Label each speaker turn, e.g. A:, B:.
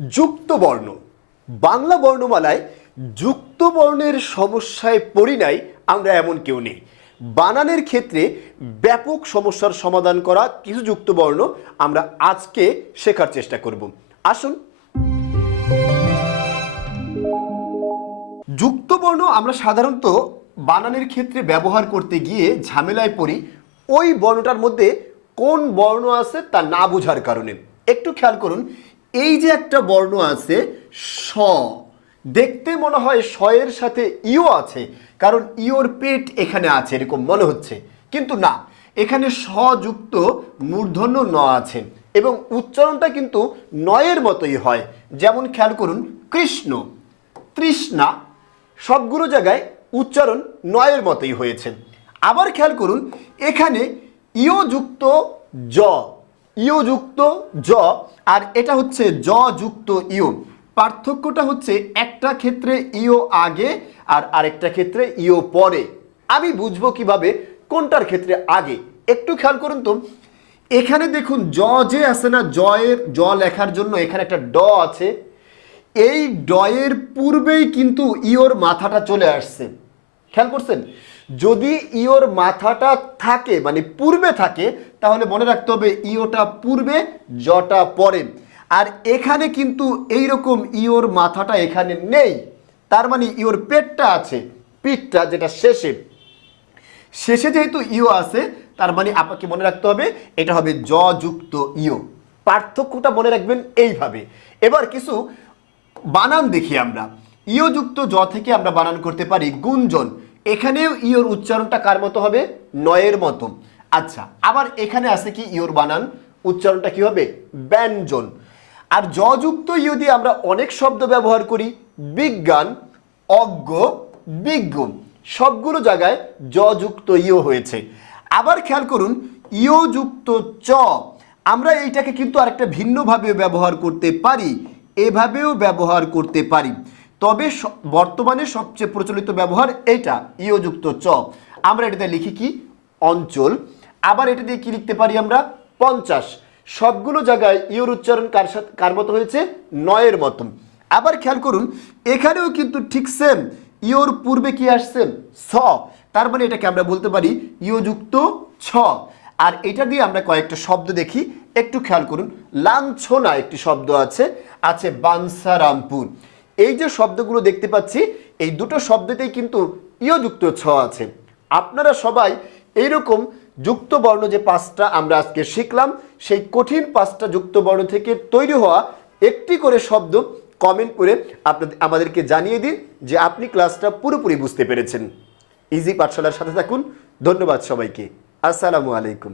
A: যুক্ত বর্ণ বাংলা বর্ণমালায় যুক্ত বর্ণের সমস্যায় পড়ি নাই, আমরা এমন কেউ নেই। বানানের ক্ষেত্রে ব্যাপক সমস্যার সমাধান করা কিছু যুক্ত বর্ণ আমরা আজকে শেখার চেষ্টা করব। আসুন। যুক্ত বর্ণ আমরা সাধারণত বানানের ক্ষেত্রে ব্যবহার করতে গিয়ে ঝামেলায় পড়ি, ওই বর্ণটার মধ্যে কোন বর্ণ আছে তা না বোঝার কারণে। একটু খেয়াল করুন এই যে একটা বর্ণ আছে, স। দেখতে মনে হয় এর সাথে ইও আছে, কারণ ইওর পেট এখানে আছে, এরকম মনে হচ্ছে। কিন্তু না, এখানে স্বযুক্ত মূর্ধন্য ন আছে, এবং উচ্চারণটা কিন্তু নয়ের মতোই হয়। যেমন খেয়াল করুন, কৃষ্ণ, তৃষ্ণা, সবগুলো জায়গায় উচ্চারণ নয়ের মতোই হয়েছে। আবার খেয়াল করুন, এখানে ইও যুক্ত জ। ইও যুক্ত জ আর এটা হচ্ছে জ যুক্ত ইও পার্থক্যটা হচ্ছে একটা ক্ষেত্রে ইও আগে আর আরেকটা ক্ষেত্রে ইও পরে। আমি বুঝব কীভাবে, কোনটার ক্ষেত্রে আগে? একটু খেয়াল করুন তো। এখানে দেখুন জ যে আছে না, জয়ের, জ লেখার জন্য এখানে একটা ড আছে। এই ডয়ের পূর্বেই কিন্তু ইওর মাথাটা চলে আসছে। খেয়াল করছেন? যদি ইওর মাথাটা থাকে মানে পূর্বে থাকে তাহলে মনে রাখতে হবে ইওটা পূর্বে, জটা পরে। আর এখানে কিন্তু এই রকম ইওর মাথাটা এখানে নেই। তার মানে ইওর পেটটা আছে, পিঠটা যেটা শেষে। শেষে যেহেতু ইও আছে, তার মানে আপনাকে মনে রাখতে হবে, এটা হবে জ যুক্ত ইও পার্থক্যটা মনে রাখবেন এইভাবে। এবার কিছু বানান দেখি আমরা। ইও যুক্ত জ থেকে আমরা বানান করতে পারি গুঞ্জন। এখানেও ইওর উচ্চারণটা কার মতো হবে? নয়ের মতো। আচ্ছা আবার এখানে আছে কি ইওর বানান? উচ্চারণটা কি হবে? ব্যঞ্জন। আর জ যুক্ত ইও দিয়ে আমরা অনেক শব্দ ব্যবহার করি। বিজ্ঞান, অজ্ঞ বিজ্ঞ সবগুলো জায়গায় জ যুক্ত ইও হয়েছে। আবার খেয়াল করুন ইও যুক্ত চ। আমরা এইটাকে কিন্তু আরেকটা ভিন্নভাবে ব্যবহার করতে পারি। এভাবেও ব্যবহার করতে পারি। তবে বর্তমানে সবচেয়ে প্রচলিত ব্যবহার এইটা ইও যুক্ত চ। আমরা এটাতে লিখি কি? অঞ্চল। আবার এটা দিয়ে কি লিখতে পারি আমরা? পঞ্চাশ। সবগুলো জায়গায় ইওর উচ্চারণ কার সাথে, কার মতো হয়েছে? নয়ের মতন। আবার খেয়াল করুন, এখানেও কিন্তু ঠিক সেম ইওর পূর্বে কি আসছে? ছ তার মানে এটাকে আমরা বলতে পারি ইও যুক্ত ছ। আর এটা দিয়ে আমরা কয়েকটা শব্দ দেখি। একটু খেয়াল করুন, লাঞ্ছনা একটি শব্দ আছে আছে বানসারামপুর। এই যে শব্দগুলো দেখতে পাচ্ছি, এই দুটো শব্দতেই কিন্তু ইও যুক্ত ছ আছে। আপনারা সবাই এইরকম যুক্ত বর্ণ যে পাঁচটা আমরা আজকে শিখলাম, সেই কঠিন পাঁচটা যুক্ত বর্ণ থেকে তৈরি হওয়া একটি করে শব্দ কমেন্ট করে আপনাদের, আমাদেরকে জানিয়ে দিন যে আপনি ক্লাসটা পুরোপুরি বুঝতে পেরেছেন। ইজি পাঠশালার সাথে থাকুন। ধন্যবাদ সবাইকে। আসসালামু আলাইকুম।